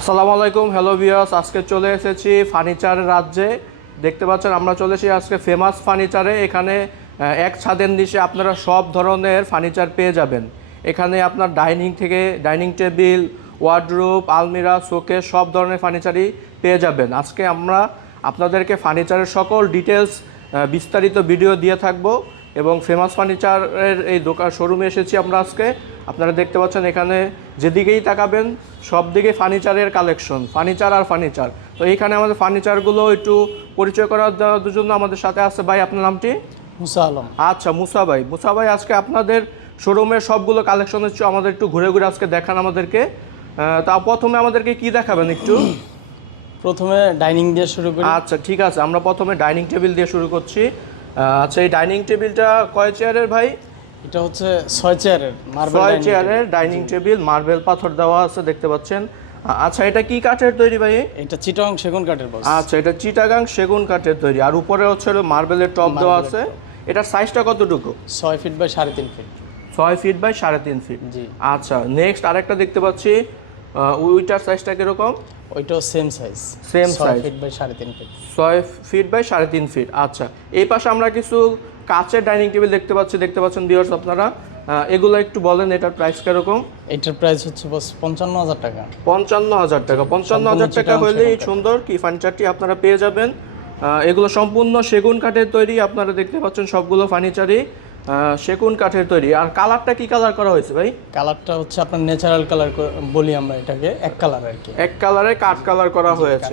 আসসালামু আলাইকুম hello viewers আজকে চলে এসেছি ফার্নিচারের রাজ্যে। দেখতে পাচ্ছেন, আমরা চলে এসেছি আজকে ফেমাস ফার্নিচারে এখানে এক ছাদের নিচে আপনারা সব ধরনের ফার্নিচার পেয়ে যাবেন। এখানে আপনার ডাইনিং থেকে ডাইনিং টেবিল ওয়ার্ডরোব আলমিরা শোকেস সব ধরনের ফার্নিচারই পেয়ে যাবেন। আজকে আমরা আপনাদেরকে ফার্নিচারের সকল ডিটেলস বিস্তারিত ভিডিও দিয়ে থাকব। এবং ফেমাস ফার্নিচারের এই দোকান শোরুমে এসেছি আমরা আজকে। আপনারা দেখতে পাচ্ছেন এখানে যেদিকেই তাকাবেন সব দিকে ফার্নিচারের কালেকশন ফার্নিচার আর ফার্নিচার তো এইখানে আমাদের ফার্নিচারগুলো একটু পরিচয় করার দেওয়ার জন্য আমাদের সাথে আছে ভাই আপনার নামটি? মুসা আলম। আচ্ছা মুসা ভাই। মুসা ভাই আজকে আপনাদের শোরুমের সবগুলো কালেকশন হচ্ছে আমাদের একটু ঘুরে ঘুরে আজকে দেখান আমাদেরকে। তা প্রথমে আমাদেরকে কি দেখাবেন একটু? প্রথমে ডাইনিং দিয়ে শুরু করি। আচ্ছা ঠিক আছে। আমরা প্রথমে ডাইনিং টেবিল দিয়ে শুরু করছি। আচ্ছা এই ডাইনিং টেবিলটা কয় চেয়ারের ভাই? এটা হচ্ছে ছয় চেয়ারের মার্বেল ছয় চেয়ারের ডাইনিং টেবিল মার্বেল পাথর দেওয়া আছে দেখতে পাচ্ছেন। আচ্ছা এটা কি কাঠের তৈরি ভাই? এটা চিটং সেগুন কাঠের বক্স আচ্ছা এটা চিটাগাং সেগুন কাঠের তৈরি। আর উপরে হচ্ছে মার্বেলের টপ দেওয়া আছে। এটার সাইজটা কতটুকু? ছয় ফিট বাই সাড়ে তিন ফিট ছয় ফিট বাই সাড়ে তিন ফিট জি। আচ্ছা নেক্সট আরেকটা দেখতে পাচ্ছি। ওইটার সাইজটা কীরকম? ওইটাও সেম সাইজ ছয় size। ফিট বাই সাড়ে তিন ফিট ছয় ফিট বাই সাড়ে তিন ফিট আচ্ছা এই পাশে আমরা কিছু কাচের ডাইনিং টেবিল দেখতে পাচ্ছি দেখতে পাচ্ছেন ভিউয়ার্স আপনারা। এগুলো একটু বলেন এটার প্রাইস কীরকম? এটার প্রাইস হচ্ছে বস পঞ্চান্ন হাজার টাকা। পঞ্চান্ন হাজার টাকা। পঞ্চান্ন হাজার টাকা সেগুন কাঠ। সুন্দর কি ফার্নিচারটি আপনারা পেয়ে যাবেন। এগুলো সম্পূর্ণ সেগুন কাঠের তৈরি আপনারা দেখতে পাচ্ছেন সবগুলো ফার্নিচারই সেগুন কাঠের তৈরি। আর কালারটা কি কালার করা হয়েছে ভাই? কালারটা হচ্ছে আপনার ন্যাচারাল কালার বলি আমরা এটাকে এক কালার আর কি। এক কালারে কাঠ কালার করা হয়েছে।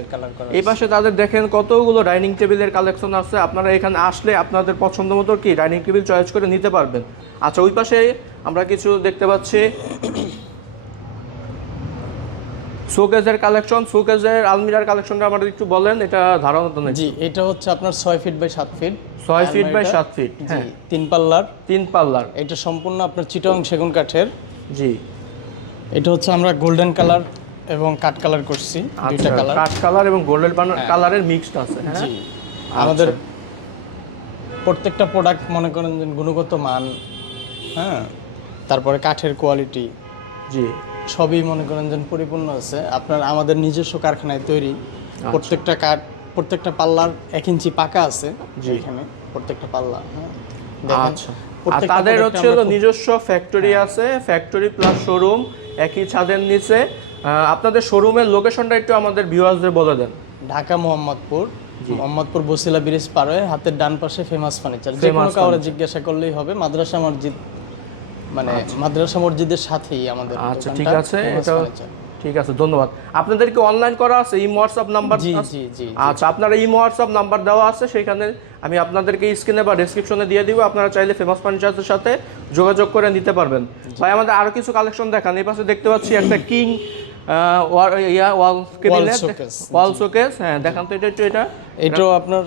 এই পাশে তাদের দেখেন কতগুলো ডাইনিং টেবিলের কালেকশন আছে। আপনারা এখানে আসলে আপনাদের পছন্দ মতো কি ডাইনিং টেবিল চয়েস করে নিতে পারবেন। আচ্ছা ওই পাশে আমরা কিছু দেখতে পাচ্ছি। শোকেজের কালেকশন শোকেজের আলমিরার কালেকশনটা আমাদের একটু বলেন এটা ধারণা তো নেই। জি এটা হচ্ছে আপনার ছয় ফিট বাই সাত ফিট ছয় ফিট বাই সাত ফিট জি হ্যাঁ। তিন পাল্লার। তিন পাল্লার। এটা সম্পূর্ণ আপনার চিটং সেগুন কাঠের। জি। এটা হচ্ছে আমরা গোল্ডেন কালার এবং কাঠ কালার করছি দুইটা আচ্ছা কালার কাঠ কালার এবং গোল্ডেন কালারের মিক্সড আছে হ্যাঁ? জি। আমাদের প্রত্যেকটা প্রোডাক্ট মনে করেন যে গুণগত মান হ্যাঁ? তারপরে কাঠের কোয়ালিটি জি। সবই মনে করেন যে পরিপূর্ণ আছে। আপনার আমাদের নিজস্ব কারখানায় তৈরি প্রত্যেকটা কাঠ প্রত্যেকটা পাল্লার এক ইঞ্চি পাকা আছে জি। এখানে। প্রত্যেকটা পাল্লা হ্যাঁ? আচ্ছা। আর তাদের হচ্ছে হলো নিজস্ব ফ্যাক্টরি আছে ফ্যাক্টরি প্লাস শোরুম একই ছাদের নিচে। আপনাদের শোরুমের লোকেশনটা একটু আমাদের ভিউয়ার্সদের বলে দেন। ঢাকা মোহাম্মদপুর মোহাম্মদপুর বসিলা ব্রিজ পার হয়ে হাতের ডান পাশে ফেমাস ফার্নিচার যে কোনো কাউরে জিজ্ঞাসা করলেই হবে মাদ্রাসা মসজিদ মানে মাদ্রাসা মসজিদের সাথেই আমাদের আচ্ছা ঠিক আছে এটা। ঠিক আছে ধন্যবাদ। আপনাদেরকে অনলাইন করা আছে ইমো হোয়াটসঅ্যাপ নাম্বার জি জি জি আচ্ছা আপনারা ইমো হোয়াটসঅ্যাপ নাম্বার দেওয়া আছে সেখানে আমি আপনাদেরকে স্ক্রিনে বা ডেসক্রিপশনে দিয়ে দিব আপনারা চাইলে ফেমাস ফার্নিচারের সাথে যোগাযোগ করে নিতে পারবেন। ভাই আমাদের আরও কিছু কালেকশন দেখান এই পাশে দেখতে পাচ্ছি একটা কিং ইয়া ওয়াল কেবিনেট ওয়াল শোকেস হ্যাঁ দেখান তো এটা একটু এটা। এটাও আপনার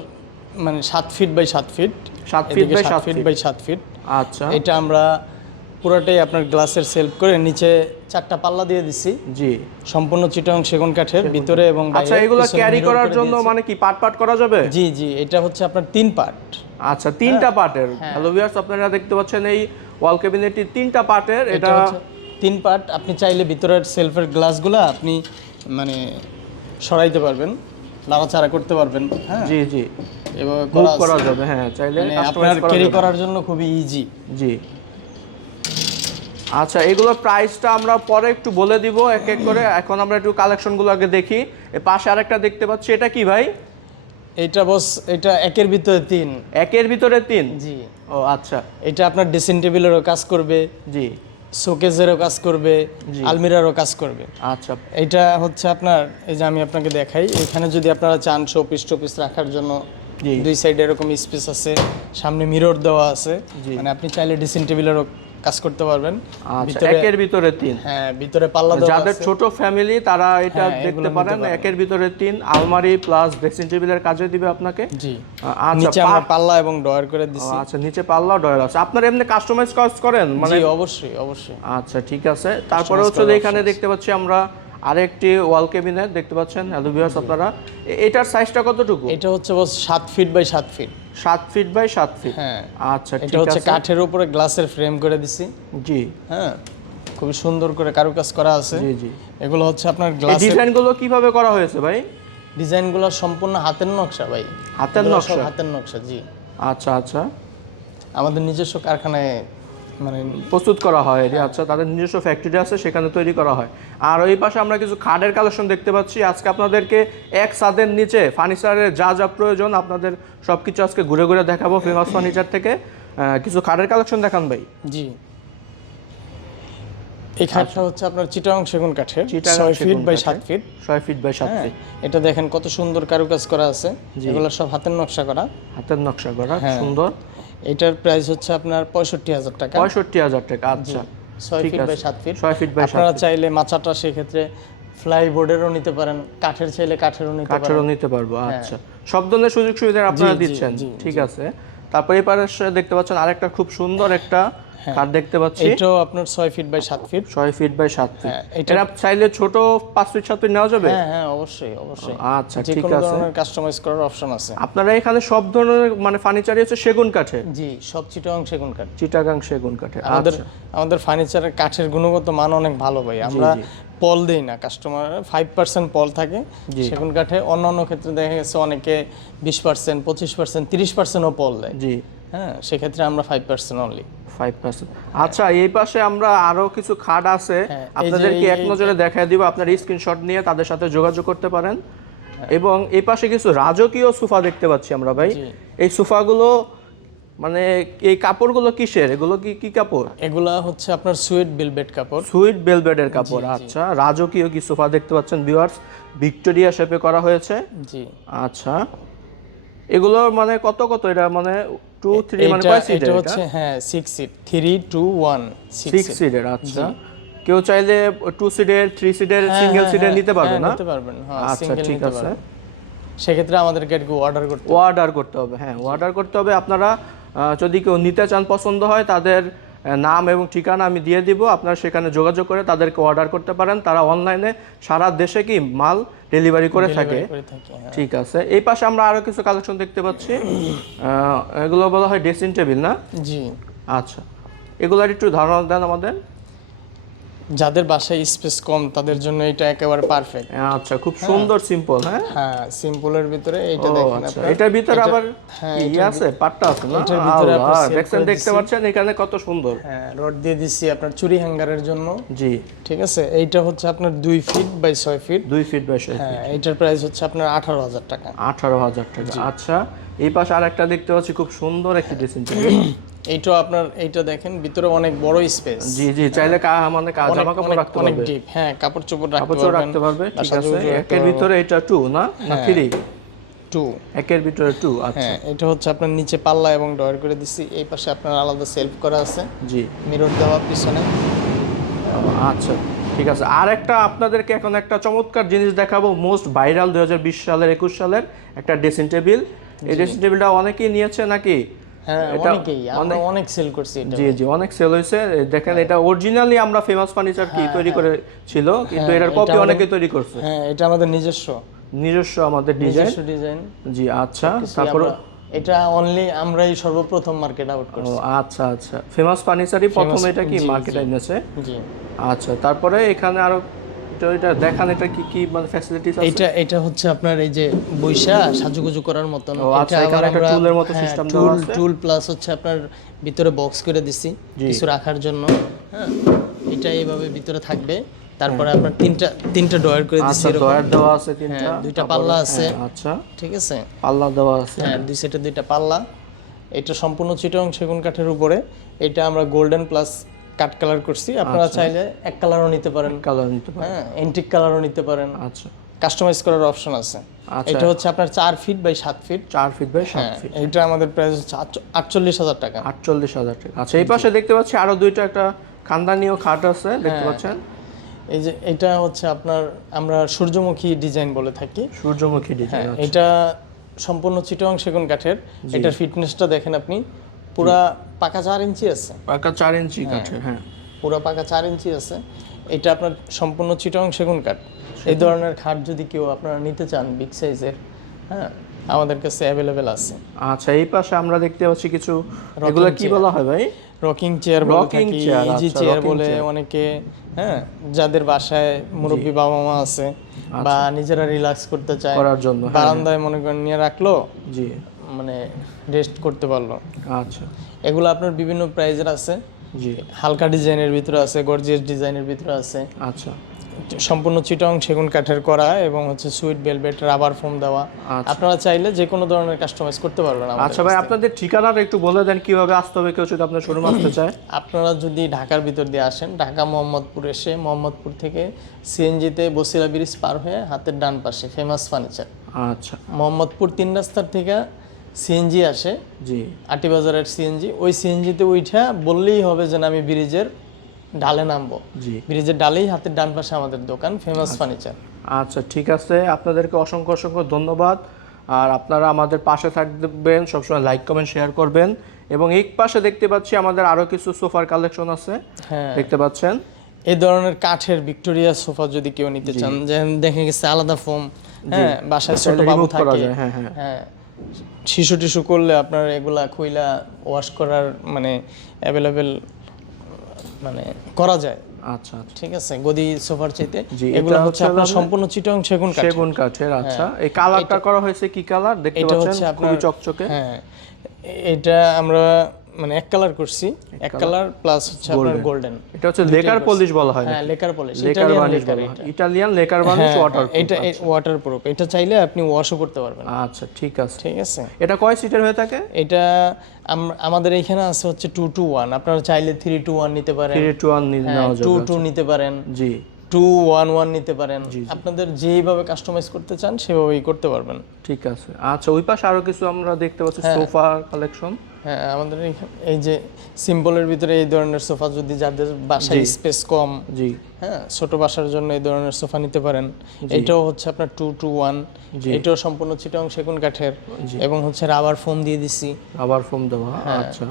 মানে সাত ফিট বাই সাত ফিট সাত ফিট বাই সাত ফিট বাই সাত ফিট আচ্ছা। এটা আমরা পুরোটাই আপনার গ্লাসের সেলফ করে নিচে চারটা পাল্লা দিয়ে দিছি। জি। সম্পূর্ণ চিটং সেগুন কাঠের ভিতরে এবং আচ্ছা এগুলো ক্যারি করার জন্য মানে কি পার্ট পার্ট করা যাবে? জি জি এটা হচ্ছে আপনার তিন পার্ট আচ্ছা তিনটা পার্টের হ্যাঁ। হ্যালো ভিউয়ার্স আপনারা দেখতে পাচ্ছেন এই ওয়াল ক্যাবিনেটটি তিনটা পার্টের এটা তিন পার্ট আপনি চাইলে ভিতরের সেলফের গ্লাসগুলো আপনি মানে সরাইতে পারবেন নাড়াচাড়া করতে পারবেন হ্যাঁ। জি জি। মুভ করা যাবে হ্যাঁ চাইলে মানে আপনার ক্যারি করার জন্য খুবই ইজি জি। আচ্ছা এগুলোর প্রাইসটা আমরা পরে একটু বলে দিব এক এক করে। এখন আমরা একটু কালেকশনগুলো আগে দেখি। পাশে আরেকটা দেখতে পাচ্ছি। এটা কি ভাই? এটা বস এটা একের ভিতরে তিন। একের ভিতরে তিন? জি। ও আচ্ছা। এটা আপনার ড্রেসিং টেবিলেরও কাজ করবে। জি। শোকেজেরও কাজ করবে। আলমিরারও কাজ করবে। আচ্ছা। এটা হচ্ছে আপনার এই যে আমি আপনাকে দেখাই এখানে যদি আপনারা চান শোপিস টোপিস রাখার জন্য। দুই সাইডে এরকম স্পেস আছে সামনে মিরর দেওয়া আছে। মানে আপনি চাইলে ড্রেসিং টেবিলেরও কাজ করতে পারবেন। আচ্ছা একের ভিতরে তিন। হ্যাঁ ভিতরে পাল্লা দেওয়া যাদের ছোট ফ্যামিলি তারা এটা হ্যাঁ, দেখতে পারেন। একের ভিতরে তিন আলমারি প্লাস ড্রেসিং টেবিলের কাজে দিবে আপনাকে। জি। আচ্ছা নিচে আমরা পাল্লা এবং ডয়ার করে দিছি। আচ্ছা নিচে পাল্লা ডয়ার আছে। আপনারা এমনি কাস্টমাইজ কাজ করেন? মানে জি অবশ্যই অবশ্যই। আচ্ছা ঠিক আছে। তারপরে হচ্ছে এখানে দেখতে পাচ্ছি আমরা আরেকটি ওয়াল কেবিনেট দেখতে পাচ্ছেন হ্যালো ভিউয়ার্স আপনারা। এটার সাইজটা কতটুকু? এটা হচ্ছে বস সাত ফিট বাই সাত ফিট সাত ফিট বাই সাত ফিট হ্যাঁ। আচ্ছা এটা হচ্ছে কাঠের উপরে গ্লাসের ফ্রেম করে দিছি। জি। হ্যাঁ খুবই সুন্দর করে কারুকাজ করা আছে। জি জি। এগুলো হচ্ছে আপনার এই গ্লাসের ডিজাইনগুলো কীভাবে করা হয়েছে ভাই? ডিজাইনগুলো সম্পূর্ণ হাতের নকশা ভাই। হাতের নকশা? হাতের নকশা জি। আচ্ছা আচ্ছা। আমাদের নিজস্ব কারখানায় মানে প্রস্তুত করা হয় এটি আচ্ছা তাদের নিজস্ব ফ্যাক্টরি আছে সেখানে তৈরি করা হয়। আর ওই পাশে আমরা কিছু খাটের কালেকশন দেখতে পাচ্ছি। আজকে আপনাদেরকে এক ছাদের নিচে ফার্নিচারের যা যা প্রয়োজন আপনাদের সব কিছু আজকে ঘুরে ঘুরে দেখাবো ফেমাস ফার্নিচার থেকে। কিছু খাটের কালেকশন দেখান ভাই। জি। এই খাটটা হচ্ছে আপনার চিটাং সেগুন কাঠের আচ্ছা। ছয় ফিট বাই সাত ফিট ছয় ফিট বাই সাত হ্যাঁ ফিট এটা দেখেন কত সুন্দর কারুকাজ করা আছে। এগুলো সব হাতের নকশা করা। হাতের নকশা করা হ্যাঁ। সুন্দর। এটার প্রাইস হচ্ছে আপনার পঁয়ষট্টি হাজার টাকা। পঁয়ষট্টি হাজার টাকা আচ্ছা। ছয় ফিট বাই। সাত ফিট ছয় ফিট বাই আপনারা চাইলে মাচাটা সেক্ষেত্রে ফ্লাই বোর্ডেরও নিতে পারেন কাঠের চাইলে কাঠেরও নিতে পারেন। কাঠেরও নিতে পারব আচ্ছা। সব ধরনের সুযোগ সুবিধা আপনারা হ্যাঁ। দিচ্ছেন ঠিক আছে। তারপরে এপারে দেখতে পাচ্ছেন আরেকটা খুব সুন্দর একটা হ্যাঁ। কাঠ দেখতে পাচ্ছি? এটাও আপনার ছয় ফিট বাই সাত ফিট ছয় ফিট বাই সাত ফিট এটা- চাইলে ছোট পাঁচ ফিট সাত ফিট নেওয়া যাবে? হ্যাঁ হ্যাঁ অবশ্যই অবশ্যই। আচ্ছা যে ঠিক কোনো আছে। ধরনের কাস্টমাইজ করার অপশন আছে। আপনারা এখানে সব ধরনের মানে ফার্নিচারই হচ্ছে সেগুন কাঠে? জি সব চিটাং সেগুন কাঠ। চিটাগাং সেগুন কাঠে আমাদের আচ্ছা। আমাদের ফার্নিচারের কাঠের গুণগত মান অনেক ভালো ভাই। আমরা পল দেই না। কাস্টমার ফাইভ পার্সেন্ট পল থাকে সেগুন কাঠে। অন্য অন্য ক্ষেত্রে দেখা গেছে অনেকে বিশ পার্সেন্ট পঁচিশ পার্সেন্ট তিরিশ পার্সেন্টও পল দেয়। জি। হ্যাঁ সেক্ষেত্রে আমরা five percent only five percent আচ্ছা এই পাশে আমরা আরও কিছু খাট আছে। হ্যাঁ, আপনাদেরকে এক নজরে দেখায় দিব আপনার স্ক্রিনশট নিয়ে তাদের সাথে যোগাযোগ করতে পারেন। হ্যাঁ। এবং এই পাশে কিছু রাজকীয় সোফা দেখতে পাচ্ছি আমরা ভাই। এই সোফাগুলো মানে এই কাপড়গুলো কিসের? এগুলো কি কি কাপড়? এগুলা হচ্ছে আপনার সুইট বিলবেট কাপড়। সুইট বেলবেডের কাপড় আচ্ছা। রাজকীয় কি সোফা দেখতে পাচ্ছেন ভিউয়ার্স ভিক্টোরিয়া শেপে করা হয়েছে। জি। আচ্ছা। এগুলো মানে কত কত? এটা মানে টু থ্রি মানে কয় সিট এটা এটা? হচ্ছে হ্যাঁ six seat three two one six সিটের আচ্ছা। কেউ চাইলে টু সিটের থ্রি সিটের সিঙ্গেল সিটের নিতে পারবে না? হ্যাঁ, নিতে পারবেন। হ্যাঁ আচ্ছা সিঙ্গেল ঠিক আছে। সেক্ষেত্রে আমাদেরকে একটু অর্ডার করতে অর্ডার করতে হবে হ্যাঁ অর্ডার করতে হবে। আপনারা যদি কেউ নিতে চান পছন্দ হয় তাদের নাম এবং ঠিকানা আমি দিয়ে দিব। আপনারা সেখানে যোগাযোগ করে তাদেরকে অর্ডার করতে পারেন। তারা অনলাইনে সারা দেশে কি মাল ডেলিভারি করে থাকে? হ্যাঁ। ঠিক আছে। এই পাশে আমরা আরও কিছু কালেকশন দেখতে পাচ্ছি। এগুলো বলা হয় ড্রেসিং টেবিল না? জি। আচ্ছা। এগুলোর একটু ধারণা দেন আমাদের। যাদের বাসায় স্পেস কম তাদের জন্য এটা একেবারে পারফেক্ট আচ্ছা খুব সুন্দর সিম্পল হ্যাঁ? হ্যাঁ সিম্পলের ভিতরে এইটা ও দেখেন আচ্ছা। আপনার। এটার ভিতরে আবার হ্যাঁ, কি আছে? পাট্টা আছে না? এটার ভিতরে আপনার দেখছেন দেখতে পাচ্ছেন? এখানে কত সুন্দর। হ্যাঁ রড দিয়ে দিচ্ছি আপনার চুরি হ্যাঙ্গারের জন্য। জি। ঠিক আছে? এইটা হচ্ছে আপনার দুই ফিট বাই ছয় ফিট দুই ফিট বাই ছয় হ্যাঁ এইটার প্রাইস হচ্ছে আপনার আঠারো হাজার টাকা। আঠারো হাজার টাকা। আচ্ছা এই পাশে আর একটা দেখতে পাচ্ছি খুব সুন্দর একটি ড্রেসিং টেবিল এইটা আপনার এইটা দেখেন ভিতরে অনেক বড় স্পেস জি জি চাইলে কা মানে কা- জামা কাপড় রাখতে পারবে। অনেক ডিপ হ্যাঁ কাপড় চোপড় রাখতে পারবেন। রাখতে পারবে ঠিক আছে। একের ভিতরে এটা টু না? না থ্রি টু একের ভিতরে টু আচ্ছা। হ্যাঁ এটা হচ্ছে আপনার নিচে পাল্লা এবং ডয়ার করে দিচ্ছি এই পাশে আপনার আলাদা সেলফ করা আছে। জি। মিরর দেওয়া পিছনে। আচ্ছা ঠিক আছে। আর একটা আপনাদেরকে এখন একটা চমৎকার জিনিস দেখাবো। মোস্ট ভাইরাল দুই হাজার বিশ সালের একুশ সালের একটা ড্রেসিং টেবিল এই ড্রেসিং টেবিলটা অনেকেই নিয়েছে নাকি? হ্যাঁ অনেকেই আমরা অনেক সেল করছি জি জি অনেক সেল হয়েছে। দেখেন এটা অরিজিনালি আমরা ফেমাস ফার্নিচার কি তৈরি করেছিল কিন্তু এটার কপি অনেকে তৈরি করছে। হ্যাঁ এটা আমাদের নিজস্ব। নিজস্ব আমাদের ডিজাইন ডিজাইন জি আচ্ছা তারপর এটা অনলি আমরাই সর্বপ্রথম মার্কেট আউট করছি। আচ্ছা আচ্ছা। ফেমাস ফার্নিচারই প্রথম এটা কি মার্কেটে এনেছে। জি। আচ্ছা তারপরে এখানে আরও এটা এটা দেখান এটা কি কি মানে ফ্যাসিলিটিস আছে? এটা এটা হচ্ছে আপনার এই যে বৈশা সাজুগুজু করার মতন। ও, আচ্ছা, এখানে একটা টুলের মতো দেওয়া টুল আছে। টুল প্লাস হচ্ছে আপনার ভিতরে বক্স করে দিছি কিছু রাখার জন্য। হ্যাঁ এটা এইভাবে ভিতরে থাকবে। তারপরে আপনার তিনটা তিনটা ডয়ার করে দিছি আচ্ছা এরকম। ডয়ার দেওয়া আছে তিনটা। হ্যাঁ, দুইটা পাল্লা আছে। হ্যাঁ, আচ্ছা। ঠিক আছে? পাল্লা দেওয়া আছে। হ্যাঁ দুই সেটে দুইটা পাল্লা। এটা সম্পূর্ণ চিটং সেগুন কাঠের উপরে এটা আমরা গোল্ডেন প্লাস কাট কালার করছি। আপনারা আচ্ছা। চাইলে এক কালারও নিতে পারেন। কালার নিতে পারে হ্যাঁ এন্টিক কালারও নিতে পারেন। আচ্ছা। কাস্টমাইজ করার অপশন আছে। আচ্ছা। এটা হচ্ছে আপনার চার ফিট বাই সাত ফিট চার ফিট বাই সাত হ্যাঁ ফিট এটা আমাদের প্রাইস হচ্ছে আটচ- আটচল্লিশ হাজার টাকা। আটচল্লিশ হাজার টাকা। আচ্ছা এই পাশে দেখতে পাচ্ছি আরও দুইটা একটা খানদানীয় খাট আছে হ্যাঁ। দেখতে পাচ্ছেন? এই যে এটা হচ্ছে আপনার আমরা সূর্যমুখী ডিজাইন বলে থাকি। সূর্যমুখী ডিজাইন হ্যাঁ এটা সম্পূর্ণ চিটং সেগুন কাঠের। এটার ফিটনেসটা দেখেন আপনি। পুরা পাকা চার ইঞ্চি আছে। পাকা চার ইঞ্চি কাঠের হ্যাঁ। পুরো পাকা চার ইঞ্চি আছে। এটা আপনার সম্পূর্ণ চিটং সেগুন কাঠ। এই ধরনের খাট যদি কেউ আপনারা নিতে চান বিগ সাইজের হ্যাঁ আমাদের কাছে অ্যাভেলেবেল আছে। আচ্ছা এই পাশে আমরা দেখতে পাচ্ছি কিছু এগুলো কি বলা হয় ভাই? রকিং চেয়ার বলে থাকি ইজি আচ্ছা, চেয়ার বলে অনেকে হ্যাঁ যাদের বাসায় মুরব্বী বাবা মা আছে বা নিজেরা রিল্যাক্স করতে চায় করার জন্য হ্যাঁ, বারান্দায় মনে করেন নিয়ে রাখল জি। মানে রেস্ট করতে পারল। আচ্ছা। এগুলো আপনার বিভিন্ন প্রাইজের আছে। জি। হালকা ডিজাইনের ভিতরে আছে গর্জিয়াস ডিজাইনের ভিতরে আছে। আচ্ছা। সম্পূর্ণ চিটং সেগুন কাঠের করা এবং হচ্ছে সুইট ভেলভেট রাবার ফোম দেওয়া। আচ্ছা। আপনারা চাইলে যে কোনো ধরনের কাস্টমাইজ করতে পারবেন আমাদের আচ্ছা ভাই আপনাদের ঠিকানাটা একটু বলে দেন কীভাবে আসতে হবে কেউ যদি আপনার শোরুম আসতে চায়। আপনারা যদি ঢাকার ভিতর দিয়ে আসেন ঢাকা মোহাম্মদপুর এসে মোহাম্মদপুর থেকে সিএনজিতে বসিলা ব্রিজ পার হয়ে হাতের ডান পাশে ফেমাস ফার্নিচার আচ্ছা। মোহাম্মদপুর তিন রাস্তার থেকে সিএনজি আসে। জি। আটিবাজারের সিএনজি ওই সিএনজিতে উইঠা বললেই হবে যে আমি ব্রিজের ডালে নামবো। জি। ব্রিজের ডালেই হাতের ডান পাশে আমাদের দোকান ফেমাস ফার্নিচার আচ্ছা ঠিক আছে। আপনাদেরকে অসংখ্য অসংখ্য ধন্যবাদ। আর আপনারা আমাদের পাশে থাকবেন সবসময় লাইক কমেন্ট শেয়ার করবেন। এবং এক পাশে দেখতে পাচ্ছি আমাদের আরও কিছু সোফার কালেকশন আছে। হ্যাঁ। দেখতে পাচ্ছেন? এই ধরনের কাঠের ভিক্টোরিয়া সোফা যদি কেউ নিতে চান যে দেখে গেছে আলাদা ফোম হ্যাঁ বাসায় ছোট বাবু থাকে। যায়, হ্যাঁ, হ্যাঁ। হ্যাঁ শিশু টিস্যু করলে আপনার এগুলা খুইলা ওয়াশ করার মানে অ্যাভেলেবেল মানে করা যায়। আচ্ছা আচ্ছা। ঠিক আছে গদি সোফার চাইতে। এগুলা হচ্ছে আপনার সম্পূর্ণ চিটং সেগুন কাঠ সেগুন কাঠের আচ্ছা। এই কালারটা করা হয়েছে কি কালার? দেখতে পাচ্ছেন খুবই চকচকে। হ্যাঁ। এটা আমরা মানে এক কালার করছি। এক কালার প্লাস হচ্ছে আপনার গোল্ডেন এটা হচ্ছে লেকার পলিশ বলা হয় হ্যাঁ লেকার পলিশ লেকার বার্নিশ বলা হয়। ইটালিয়ান লেকার বার্নিশ ওয়াটার এটা ওয়াটার প্রুফ এটা চাইলে আপনি ওয়াশও করতে পারবেন। আচ্ছা ঠিক আছে। ঠিক আছে? এটা কয় সিটের হয়ে থাকে? এটা আমাদের এখানে আছে হচ্ছে টু টু ওয়ান আপনারা চাইলে থ্রি টু ওয়ান নিতে পারেন। থ্রি টু ওয়ান নেওয়া টু যাবে টু নিতে পারেন। জি। টু ওয়ান ওয়ান নিতে পারেন। আপনাদের যেইভাবে কাস্টমাইজ করতে চান সেভাবেই করতে পারবেন। ঠিক আছে। আচ্ছা ওই পাশে আরও কিছু আমরা দেখতে পাচ্ছি হ্যাঁ। সোফা কালেকশন হ্যাঁ আমাদের এই যে সিম্পলের ভিতরে এই ধরনের সোফা যদি যাদের বাসায় স্পেস কম জি। হ্যাঁ ছোট বাসার জন্য এই ধরনের সোফা নিতে পারেন। এটাও হচ্ছে আপনার টু টু ওয়ান এটাও সম্পূর্ণ চিটং সেগুন কাঠের এবং হচ্ছে রাবার ফোম দিয়ে দিছি। আবার ফোম দেওয়া হ্যাঁ। আচ্ছা।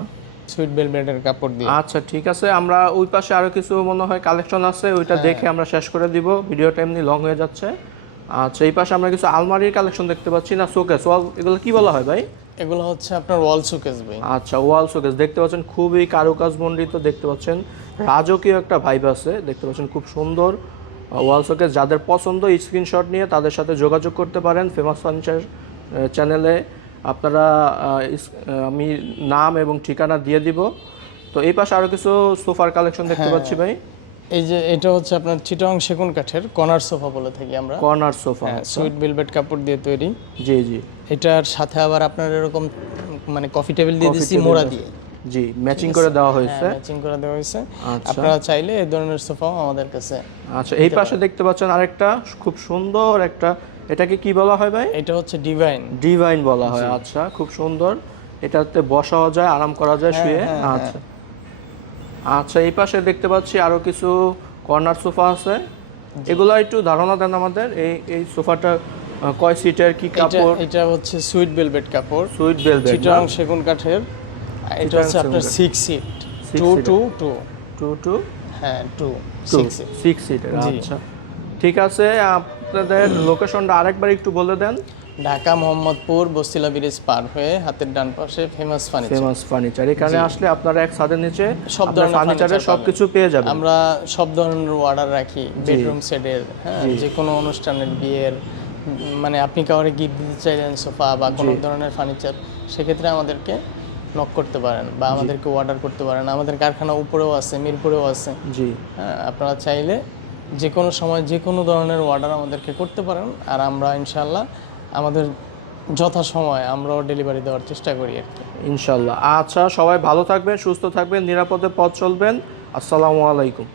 সুইট বেলভেটের কাপড় দিয়ে। আচ্ছা ঠিক আছে। আমরা ওই পাশে আরও কিছু মনে হয় কালেকশন আছে ওইটা হ্যাঁ। দেখে আমরা শেষ করে দিব। ভিডিওটা এমনি লং হয়ে যাচ্ছে। আচ্ছা এই পাশে আমরা কিছু আলমারির কালেকশন দেখতে পাচ্ছি। না শোকেস ওয়াল এগুলো কি বলা হয় ভাই? এগুলো হচ্ছে আপনার ওয়াল শোকেস ভাই। আচ্ছা ওয়াল শোকেস দেখতে পাচ্ছেন খুবই কারুকাজ মণ্ডিত দেখতে পাচ্ছেন। রাজকীয় একটা ভাইব আছে দেখতে পাচ্ছেন খুব সুন্দর। ওয়াল শোকেস যাদের পছন্দ স্ক্রিনশট নিয়ে তাদের সাথে যোগাযোগ করতে পারেন। ফেমাস ফার্নিচার চ্যানেলে আপনারা আমি নাম এবং ঠিকানা দিয়ে দিব। তো এই পাশে আরও কিছু সোফার কালেকশন দেখতে হ্যাঁ। পাচ্ছি ভাই। এই যে এটা হচ্ছে আপনার চিটং সেগুন কাঠের কর্নার সোফা বলে থাকি আমরা। Corner sofa. সুইট বেলভেট কাপড় দিয়ে তৈরি। জি জি। এটার সাথে আবার আপনার এরকম মানে কফি টেবিল দিয়ে দিছি মোড়া দিয়ে। জি ম্যাচিং করে দেওয়া হয়েছে। ম্যাচিং করে দেওয়া হয়েছে। আচ্ছা। আপনারা চাইলে এই ধরনের সোফাও আমাদের কাছে আচ্ছা এই পাশে দেখতে পাচ্ছেন আরেকটা খুব সুন্দর একটা এটাকে কি বলা হয় ভাই? এটা হচ্ছে ডিভাইন ডিভাইন বলা হয় আচ্ছা খুব সুন্দর। এটাতে বসাও যায় আরাম করা যায় হ্যাঁ, শুয়ে। আচ্ছা। আচ্ছা এই পাশে দেখতে পাচ্ছি আরও কিছু কর্নার সোফা আছে। এগুলো একটু ধারণা দেন আমাদের এই এই সোফাটা কয় সিটের কি কাপড়? এটা হচ্ছে সুইট বেলভেট কাপড়। সুইট বেলভেট চিটং সেগুন কাঠের। এটা হচ্ছে আপনার six seat two two two two two হ্যাঁ two two six seat six সিটের আচ্ছা। ঠিক আছে আপনাদের লোকেশনটা আরেকবার একটু বলে দেন। ঢাকা মোহাম্মদপুর বস্তিলা ব্রিজ পার হয়ে হাতের ডান পাশে ফেমাস ফার্নিচার ফেমাস ফার্নিচার এখানে আসলে আপনারা এক ছাদের নিচে সব ধরনের ফার্নিচারের সব কিছু পেয়ে যাবেন। আমরা সব ধরনের অর্ডার রাখি বেডরুম সেটের হ্যাঁ যে কোনো অনুষ্ঠানের বিয়ের মানে আপনি কাউকে গিফট দিতে চাইলেন সোফা বা কোনো ধরনের ফার্নিচার সেক্ষেত্রে আমাদেরকে নক করতে পারেন বা আমাদেরকে অর্ডার করতে পারেন। আমাদের কারখানা উপরেও আছে মিরপুরেও আছে। জি। হ্যাঁ আপনারা চাইলে যে কোনো সময় যে কোনো ধরনের অর্ডার আমাদেরকে করতে পারেন, আর আমরা ইনশাল্লাহ আমাদের যথাসময় আমরাও ডেলিভারি দেওয়ার চেষ্টা করি আর কি। ইনশাল্লাহ আচ্ছা সবাই ভালো থাকবেন, সুস্থ থাকবেন, নিরাপদে পথ চলবেন। আসসালামু আলাইকুম।